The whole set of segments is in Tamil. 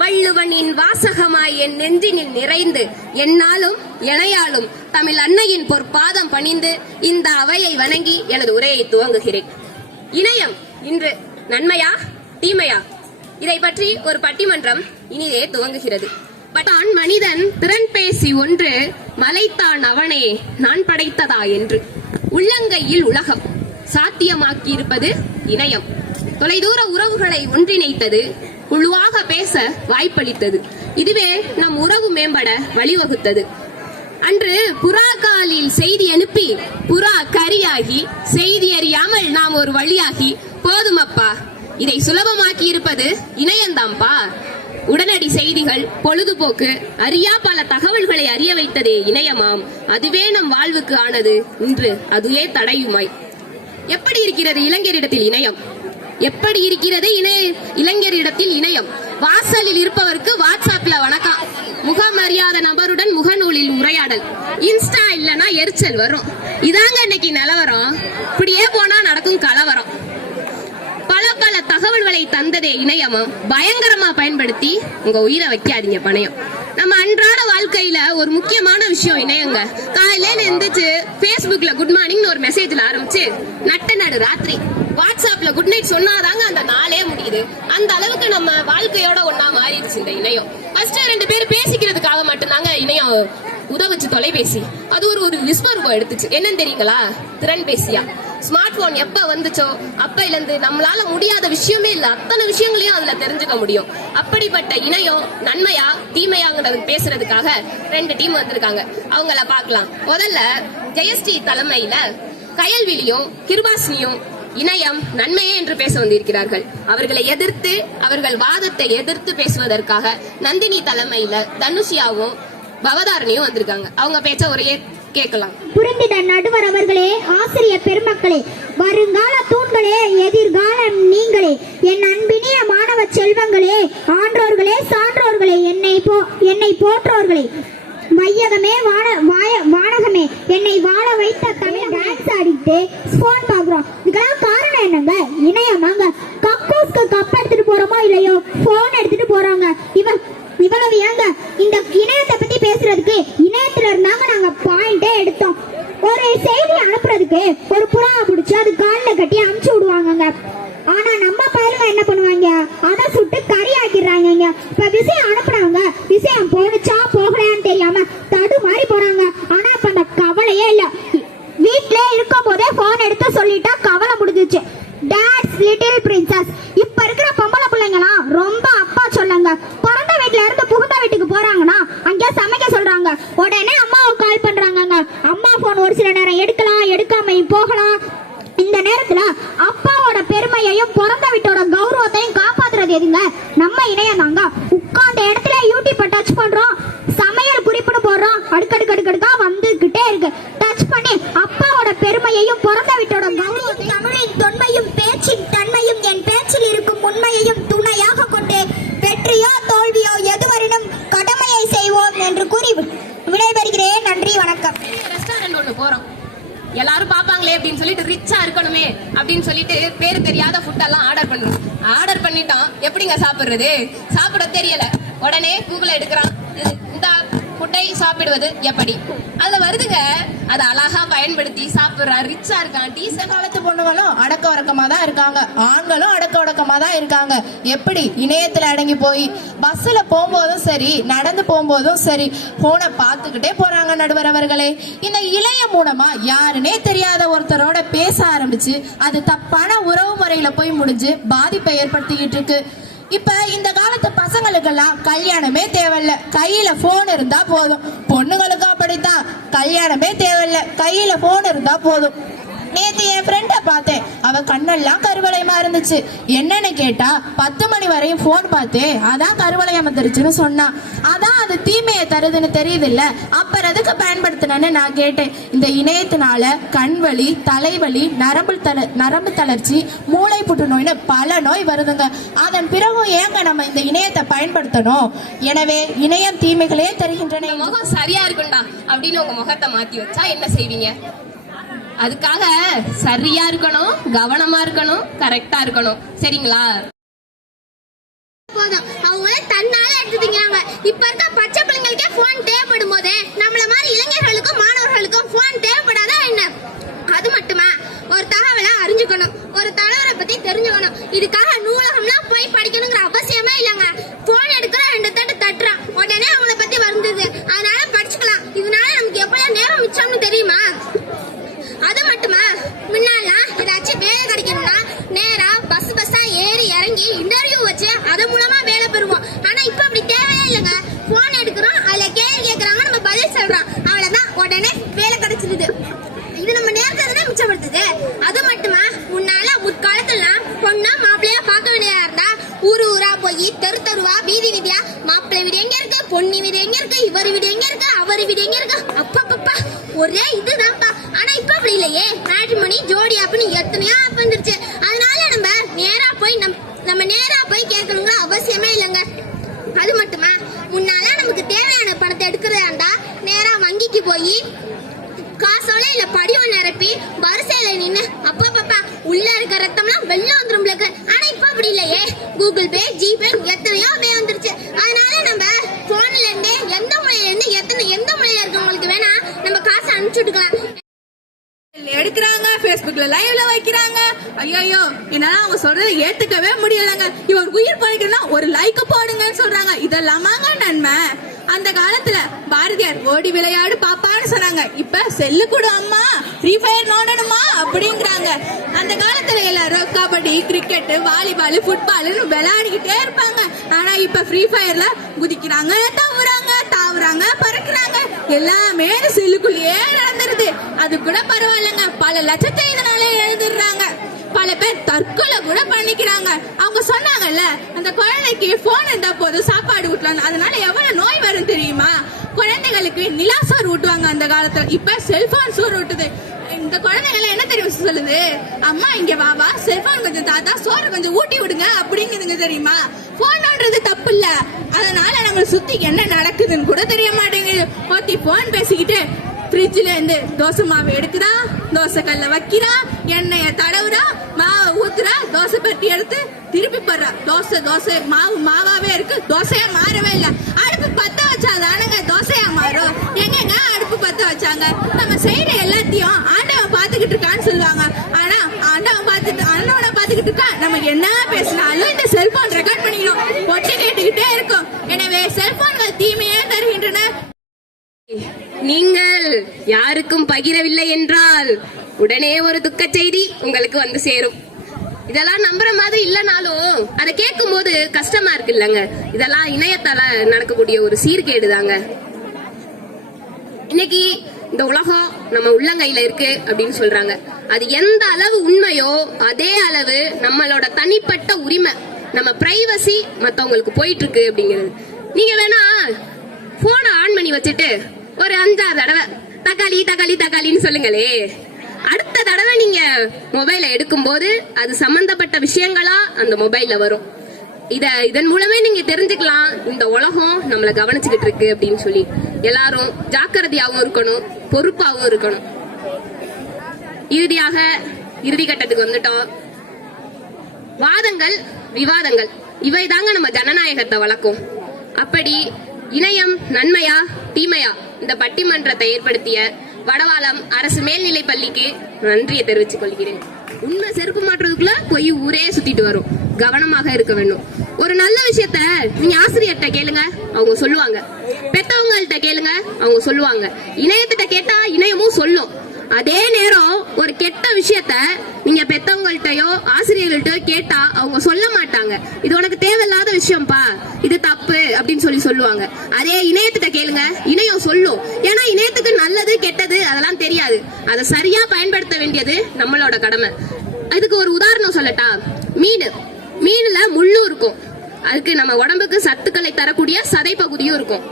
வள்ளுவனின் வாசகமாய் என் நெஞ்சினில் நிறைந்து என்னாலும் எனையாலும் தமிழ் அன்னையின் பொற்பாதம் பணிந்து இந்த அவையை வணங்கி எனது உரையை துவங்குகிறேன். இணையம் இன்று நன்மையா தீமையா? இதை பற்றி ஒரு பட்டிமன்றம் இனிதே துவங்குகிறது. பட்டான் மனிதன் திறன் பேசி ஒன்று மலைத்தான் அவனே நான் படைத்ததா என்று. உள்ளங்கையில் உலகம் சாத்தியமாக்கி இருப்பது இணையம். தொலைதூர உறவுகளை ஒன்றிணைத்தது, குழுவாக பேச வாய்ப்பளித்தது. இதுவே நம் உறவு மேம்பட வழிவகுத்தது. அன்று புறா காலில் செய்தி அனுப்பி புறா கரியாகி செய்தி அறியாமல் நாம் ஒரு வழியாகி போதுமப்பா. இதை சுலபமாக்கி இருப்பது இணையந்தாம்பா. உடனடி செய்திகள், பொழுதுபோக்கு, அறியா பல தகவல்களை அறிய வைத்ததே இணையமாம். அதுவே நம் வாழ்வுக்கு ஆனது இன்று அதுவே தடையுமாய். எப்படி இருக்கிறது இளைஞரிடத்தில் இணையம்? எப்படி இருக்கிறது இளைஞரிடத்தில் இணையம்? வாசலில் இருப்பவருக்கு வாட்ஸ்அப்ல வணக்கம், முகமறியாத நபருடன் முகநூலில் உரையாடல், இன்ஸ்டா இல்லனா எரிச்சல் வரும். இதாங்க இன்னைக்கு நிலவரம். இப்படியே போனா நடக்கும் கலவரம். பல பல தகவல்களை தந்ததே இணையமும் பயங்கரமா பயன்படுத்தி உங்க உயிரை வைக்காதீங்க பணையம். நம்ம அன்றாட வாழ்க்கையில ஒரு முக்கியமான விஷயம் இணையங்க. காலையில எந்திரிச்சு பேஸ்புக்ல குட் மார்னிங் ஒரு மெசேஜ்ல ஆரம்பிச்சு நட்ட நடு ராத்திரி வாட்ஸ்அப்ல குட் நைட் சொன்னாதாங்க அந்த நாளே முடியுது. அந்த அளவுக்கு நம்ம வாழ்க்கையோட ஒன்னா மாறிடுச்சு இந்த இணையம். ஃபர்ஸ்ட் 2 பேர் பேசிக்கிறதுக்காக மட்டும்தாங்க இணையம் உதவுச்சு தொலைபேசி. அது ஒரு விஸ்வரூபம் எடுத்துச்சு. என்னன்னு தெரியுங்களா? திறன் பேசியா. ஸ்மார்ட் போன் எப்ப வந்துச்சோ அப்பையில இருந்து நம்மளால முடியாத விஷயமே இல்ல, அத்தனை விஷயங்களையும் அதுல தெரிஞ்சுக்க முடியும். அப்படிப்பட்ட இணையம் நன்மையா தீமையாங்கிறது பேசுறதுக்காக 2 டீம் வந்திருக்காங்க. அவங்கள பார்க்கலாம். முதல்ல ஜெயஸ்ரீ தலைமையில கயல்விழியும் கிருபாசினியும் இணையம் நன்மையே என்று பேச வந்திருக்கிறார்கள். அவர்களை எதிர்த்து, அவர்கள் வாதத்தை எதிர்த்து பேசுவதற்காக நந்தினி தலைமையில தனுஷியாவும் பவதாரணியும் வந்திருக்காங்க. அவங்க பேச்ச ஒரே கேட்கலாம். புரிந்திட நடுவர் அவர்களே, ஆசிரியர் பெருமக்களே, வருங்கால தூண்களே, எதிர்காலம் நீங்களே, என் அன்பினிய மாணவ செல்வங்களே, ஆன்றோர்களே, சான்றோர்களே, என்னை போற்றோர்களே, வையகமே வானகமே, என்னை வாழ வைத்த தமிழ் டான்ஸ் ஆடிட்டு ஸ்போன் பாக்குறோம். இதுக்கெல்லாம் காரணம் என்னங்க? இணையமாங்க. கக்கூஸ்க்கு கப் எடுத்துட்டு போறோமோ இல்லையோ போன் எடுத்துட்டு போறாங்க. இவ்வளவு ஏங்க இந்த இணையத்தை பத்தி பேசுறதுக்கு இணையத்துல இருந்தாங்க நாங்க பாயிண்டே எடுத்தோம். ஒரு செய்தி அனுப்புறதுக்கு ஒரு புறாவை பிடிச்சி அது காலில் கட்டி அமுச்சு விடுவாங்க. ஆனா நம்ம பயிலுங்க என்ன பண்ணுவாங்க? அதை சுட்டு கறி ஆக்கிடுறாங்க. இப்ப விஷயம் அனுப்புனவங்க விஷயம் போனுச்சா போகலையான்னு தெரியாம தடு மாதிரி போறாங்க. ஆனா இப்ப அந்த கவலையே இல்ல. வீட்ல இருக்கும் போதே போன் எடுத்து சொல்லிட்டா கவலை முடிஞ்சிச்சு. Dad's little princess. இப்ப இருக்கிற பொம்பளை பிள்ளைங்களாம் ரொம்ப அப்பா சொல்லுங்க. பிறந்த வீட்டுல இருந்து புகுந்த வீட்டுக்கு போறாங்கன்னா அங்கே சமைக்க சொல்றாங்க. உடனே அம்மாவுக்கு கால் பண்றாங்க. அம்மா போன் ஒரு சில நேரம் எடுக்கலாம், எடுக்காம போகலாம். இந்த நேரத்துல அப்பாவோட பெருமையையும் பிறந்த வீட்டோட கௌரவத்தையும் காப்பாத்துறது எதுங்க? நம்ம இணையம் தாங்க. உட்கார்ந்த இடத்துல யூடியூப்பை டச் பண்றோம், சமையல் குறிப்புன்னு போடுறோம், அடுக்கடுக்கா வந்துகிட்டே இருக்கு. டச் பண்ணி அப்பாவோட பெருமையையும் பிறந்த வீட்டோட கௌரவத்தையும், தமிழின் தொன்மையும் பேச்சின் தன்மையும் என் பேச்சில் இருக்கும் உண்மையையும் துணையாக கொண்டு வெற்றியோ தோல்வியோ எதுவரினும் கடமையை செய்வோம் என்று கூறி விடைபெறுகிறேன். நன்றி, வணக்கம். ரெஸ்டாரண்ட் ஒண்ணு போறோம், எல்லாரும் பாப்பாங்களே அப்படின்னு சொல்லிட்டு ரிச்சா இருக்கணுமே அப்படின்னு சொல்லிட்டு பேரு தெரியாத ஃபுட் எல்லாம் ஆர்டர் பண்ணிட்டோம். எப்படிங்க சாப்பிடுறது? சாப்பிட தெரியல. உடனே கூகுள் எடுக்கிறான், இந்த ஃபுட்டை சாப்பிடுவது எப்படி? அதுல வருதுங்க. அதை அழகா பயன்படுத்தி சாப்பிடுறா, ரிச்சா இருக்கான். டீசன் காலத்து பொண்ணுங்களும் அடக்க உடக்கமா தான் இருக்காங்க, ஆண்களும் அடக்க உடக்கமா தான் இருக்காங்க. எப்படி? இணையத்துல அடங்கி போய் பஸ்ல போகும்போதும் சரி, நடந்து போகும்போதும் சரி, போனை பார்த்துக்கிட்டே போறாங்க. நடுவர் அவர்களே, இந்த இளையம் மூலமா யாருன்னே தெரியாத ஒருத்தரோட பேச ஆரம்பிச்சு அது தப்பான உறவு முறையில போய் முடிஞ்சு பாதிப்பை ஏற்படுத்திக்கிட்டு இருக்கு. இப்ப இந்த காலத்து பசங்களுக்கெல்லாம் கல்யாணமே தேவையில்ல, கையில போன் இருந்தா போதும். பொண்ணுங்களுக்கு அப்படித்தான், கல்யாணமே தேவையில்ல, கையில போன் இருந்தா போதும். நேத்து என் ஃப்ரெண்ட பார்த்தேன், அவ கண்ணெல்லாம் கருவளையமா இருந்துச்சு. என்னன்னு கேட்டா 10 மணி வரையும் போன் பார்த்தேன், அதான் கருவளையம் வந்துருச்சுன்னு சொன்னான். அதான் அது தீமையை தருதுன்னு தெரியுது இல்ல, அப்புறம் எதுக்கு பயன்படுத்தினு நான் கேட்டேன். இந்த இணையத்தினால கண்வலி, தலைவலி, நரம்பு தளர்ச்சி, மூளை புற்றுநோய்னு பல நோய் வருதுங்க. அதன் பிறகும் ஏங்க நம்ம இந்த இணையத்தை பயன்படுத்தணும்? எனவே இணையம் தீமைகளே தருகின்றன. முகம் சரியா இருக்குண்டா அப்படின்னு உங்க முகத்தை மாத்தி வச்சா என்ன செய்வீங்க? அதுக்காக சரியா இருக்கணும், கவனமா இருக்கணும், கரெக்டா இருக்கணும். சரிங்களா? போதும் அவங்க தன்னால இப்ப இருக்க பச்சை பிள்ளைங்களுக்கே போன் தேவைப்படும் போது நம்மள மாதிரி இளைஞர்களுக்கும் மாணவர்களுக்கும் போன் தேவைப்படாதா என்ன? அது மட்டுமா, ஒரு தகவலை அறிஞ்சுக்கணும், ஒரு தலைவரை பத்தி தெரிஞ்சுக்கணும், இதுக்காக நூலகம்லாம் போய் படிக்கணுங்கிற அவசியமே இல்லைங்க. போன் எடுக்கிற 2 தட்டு தட்டுறான், உடனே அவங்கள பத்தி வருந்தது, அதனால படிச்சுக்கலாம். இதனால நமக்கு எப்பெல்லாம் நேரம் மிச்சம்னு தெரியுமா? அது மட்டுமா, முன்னாலாம் ஏதாச்சும் வேலை கிடைக்கணும்னா நேரா பஸ்ஸா ஏறி இறங்கி இன்டர்வியூ வச்சு அது மூலமா வேலை பெறுவோம். ஆனா இப்ப அப்படி தேவையே இல்லைங்க. போன் எடுக்கிறோம், அதுல கேள்வி கேட்கறாங்க, நம்ம பதில் சொல்றோம், அவ்வளவுதான், உடனே வேலை கிடைச்சிருது. இது நம்ம நேரத்தை தானே மிச்சப்படுத்துது. அது மட்டுமா, முன்னால முற்காலத்துல பொண்ணா மாப்பிள்ளையா பார்க்க வேண்டியதா இருந்தா ஊரா போய் தெருவா வீதி வீதியா மாப்பிள்ளை வீடு எங்க இருக்கு, பொண்ணு வீடு எங்க இருக்கு, இவர் வீடு எங்க இருக்கு, அவர் வீடு எங்க இருக்கு, அப்பா ஒரே இதுதான்ப்பா. ஆனா இப்ப அப்படி இல்லையே, மேட்ரிமோனி ஜோடி ஆப்னு எத்தனையோ ஆப் வந்துருச்சு. அதனால நம்ம நேரா போய் கேட்கணுங்கிற அவசியமே இல்லைங்க. அது மட்டுமா, முன்னால நமக்கு தேவையான பணத்தை எடுக்கிறதா இருந்தா நேரா வங்கிக்கு போய் காசோல இல்ல படிவம் நிரப்பி வரிசையில நின்னு அப்பா உள்ள இருக்க ரத்தம்லாம் வெளில வந்துரும். ஆனா இப்ப அப்படி இல்லையே, கூகுள் பே, ஜிபே எத்தனையோ பே வந்துருச்சு. அதனால நம்ம போன்ல இருந்தே எந்த மொழியில இருக்கவங்களுக்கு வேணா நம்ம காசை அனுப்பிச்சுட்டுக்கலாம். எடுக்கிறாங்க, Facebookல லைவ்ல வைக்கிறாங்க. ஐயோ, என்னால அவங்க சொல்றதை ஏத்துக்கவே முடியலங்க. இவர் உயிர் பழைக்கணும்னா ஒரு லைக் போடுங்கன்னு சொல்றாங்க. இதெல்லாமாங்க நன்மை? அந்த காலத்துல பாரதியார் ஓடி விளையாடு பாப்பான்னு சொன்னாங்க. இப்ப செல்லு கூட அம்மா, ஃப்ரீ ஃபயர் நோண்டணுமா அப்படிங்கிறாங்க. அந்த காலத்துல எல்லாரும் கபடி, கிரிக்கெட், வாலிபால், ஃபுட்பால்னு விளையாடிக்கிட்டே இருப்பாங்க. ஆனா இப்ப ஃப்ரீ ஃபயர்ல குதிக்கிறாங்க, தாவுறாங்க, பறக்குறாங்க. எல்லாமே செல்லுக்குள்ளேயே நடந்துருது. அது கூட பரவாயில்லைங்க, பல லட்சத்தை இதனால எழுதுறாங்க. பல பேர் தற்கொலை கூட பண்ணிக்கிறாங்க. அவங்க சொன்னாங்கல்ல, அந்த குழந்தைக்கு போன் இருந்தா போதும் சாப்பாடு ஊட்டலாம், அதனால எவ்வளவு நோய் வரும் தெரியுமா? குழந்தைகளுக்கு நிலா சோறு ஊட்டுவாங்க அந்த காலத்துல, இப்ப செல்போன் சோறு ஊட்டுது. இந்த குழந்தைகள் என்ன தெரியும் சொல்லுது? அம்மா இங்க வா, செல்போன் கொஞ்சம் தாத்தா, சோறு கொஞ்சம் ஊட்டி விடுங்க அப்படிங்குதுங்க. தெரியுமா? போன்ன்றது தப்பு இல்ல, அதனால நம்ம சுத்தி என்ன நடக்குதுன்னு கூட தெரிய மாட்டேங்குது. ஒத்தி போன் பேசிக்கிட்டு ஃப்ரிட்ஜ்ல இருந்து தோசை மாவு எடுக்குறா, தோசை கல்ல வைக்கிறா, எண்ணெய தடவுறா, மாவை ஊத்துறா, தோசை பட்டி எடுத்து திருப்பி போடுறா. தோசை மாவாவே இருக்கு, தோசையா மாறவே இல்லை. அடுப்பு பத்த வச்சாதானங்க தோசையா மாறும்? எங்கங்க அடுப்பு பத்த வச்சாங்க? நம்ம செய்யற எல்லாத்தையும் ஆண்டவன் பாத்துக்கிட்டு இருக்கான்னு சொல்லுவாங்க. ஆனா ஆண்டவனை பாத்துக்கிட்டு இருக்கா, நம்ம என்ன பேசினாலும் இந்த செல்போன் ரெக்கார்ட் பண்ணிடும், ஒட்டு கேட்டுக்கிட்டே இருக்கும். எனவே செல்போன்கள் தீமையே தருகின்றன. நீங்கள் யாருக்கும் பகிரவில்லை என்றால் உடனே ஒரு துக்க செய்தி உங்களுக்கு வந்து சேரும். இதெல்லாம் நம்புற மாதிரி இல்லனாலும் அதை கேட்கும் போது கஷ்டமா இருக்கு இல்லங்க. இதெல்லாம் இணையத்தால நடக்கக்கூடிய ஒரு சீர்கேடுதாங்க. இன்னைக்கு இந்த உலகம் நம்ம உள்ளங்கையில இருக்கு அப்படின்னு சொல்றாங்க. அது எந்த அளவு உண்மையோ அதே அளவு நம்மளோட தனிப்பட்ட உரிமை, நம்ம பிரைவசி மத்தவங்களுக்கு போயிட்டு இருக்கு அப்படிங்கிறது. நீங்க வேணா போனை ஆன் பண்ணி வச்சுட்டு ஒரு 5-6 தடவை தக்காளின்னு சொல்லுங்களே. அடுத்த தடவை நீங்க மொபைலை எடுக்கும் போது அது சம்பந்தப்பட்ட விஷயங்களா அந்த மொபைல்ல வரும். இதன் மூலமே நீங்க தெரிஞ்சுக்கலாம் இந்த உலகம் நம்மள கவனிச்சுக்கிட்டு இருக்கு அப்படின்னு சொல்லி. எல்லாரும் ஜாக்கிரதையாவும் இருக்கணும், பொறுப்பாவும் இருக்கணும். இறுதி கட்டத்துக்கு வந்துட்டோம். வாதங்கள், விவாதங்கள் இவைதாங்க நம்ம ஜனநாயகத்தை வளர்க்கும். அப்படி இணையம் நன்மையா தீமையா இந்த பட்டிமன்றத்தை ஏற்படுத்திய வடவாளம் அரசு மேல்நிலை பள்ளிக்கு நன்றியை தெரிவித்துக் கொள்கிறேன். உண்மை செருப்பு மாற்றுறதுக்குள்ள போய் ஊரே சுத்திட்டு வரும், கவனமாக இருக்க வேண்டும். ஒரு நல்ல விஷயத்த நீங்க ஆசிரியர்கிட்ட கேளுங்க, அவங்க சொல்லுவாங்க. பெத்தவங்கள்ட்ட கேளுங்க, அவங்க சொல்லுவாங்க. இணையத்திட்ட கேட்டா இணையமும் சொல்லும். அதே நேரம் ஒரு கெட்ட விஷயத்த நீங்க பெத்தவங்கள்ட்டயோ ஆசிரியர்கள்ட்டயோ கேட்டா அவங்க சொல்ல மாட்டாங்க. இது உனக்கு தேவையில்லாத விஷயம்ப்பா, இது தப்பு அப்படின்னு சொல்லுவாங்க. அதே இணையத்திட்ட கேளுங்க, இணையம் சொல்லும். ஏன்னா இணையத்துக்கு நல்லது கெட்டது அதெல்லாம் தெரியாது. அதை சரியா பயன்படுத்த வேண்டியது நம்மளோட கடமை. அதுக்கு ஒரு உதாரணம் சொல்லட்டா? மீனுல முள்ளும் இருக்கும், அதுக்கு நம்ம உடம்புக்கு சத்துக்களை தரக்கூடிய சதை பகுதியும் இருக்கும்.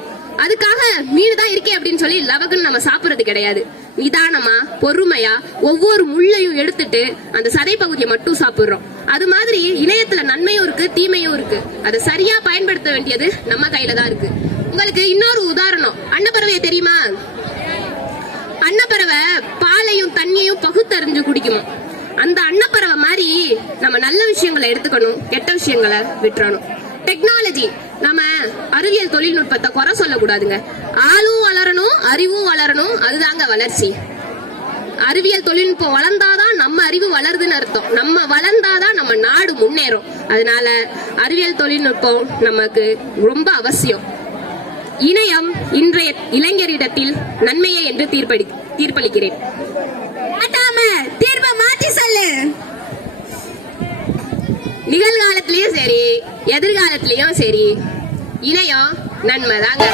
அதுக்காக மீன் தான் இருக்கே அப்படின்னு சொல்லி லவகுன்னு நம்ம சாப்பிடுறது கிடையாது. நிதானமா பொறுமையா ஒவ்வொரு முள்ளையும் எடுத்துட்டு அந்த சதை பகுதியை மட்டும் சாப்பிடுறோம். அது மாதிரி இணையத்துல நன்மையும் இருக்கு தீமையும் இருக்கு. அதை சரியா பயன்படுத்த வேண்டியது நம்ம கையில தான் இருக்கு. உங்களுக்கு இன்னொரு உதாரணம், அன்னப்பறவையை தெரியுமா? அன்னப்பறவை பாலையும் தண்ணியையும் பகுத்தறிஞ்சு குடிக்குமா. அந்த அன்னப்பறவை மாதிரி நம்ம நல்ல விஷயங்களை எடுத்துக்கணும், கெட்ட விஷயங்களை விட்டுறணும். டெக்னாலஜி, நம்ம அறிவியல் தொழில்நுட்பத்தை குறை சொல்லக்கூடாதுங்க. ஆளும் வளரணும், அறிவும் வளரணும், அதுதாங்க வளர்ச்சி. அறிவியல் தொழில்நுட்பம் வளர்ந்தாதான் நம்ம அறிவு வளருதுன்னு அர்த்தம். நம்ம வளர்ந்தாதான் நம்ம நாடு முன்னேறும். அதனால அறிவியல் தொழில்நுட்பம் நமக்கு ரொம்ப அவசியம். இணையம் இன்றைய இளைஞரிடத்தில் நன்மையே என்று தீர்ப்பளிக்கிறேன். தீர்ப்பை மாற்றி சொல்லு. நிகழ்காலத்திலயும் சரி, எதிர்காலத்திலயும் சரி, இணையம் நன்மைதாங்க.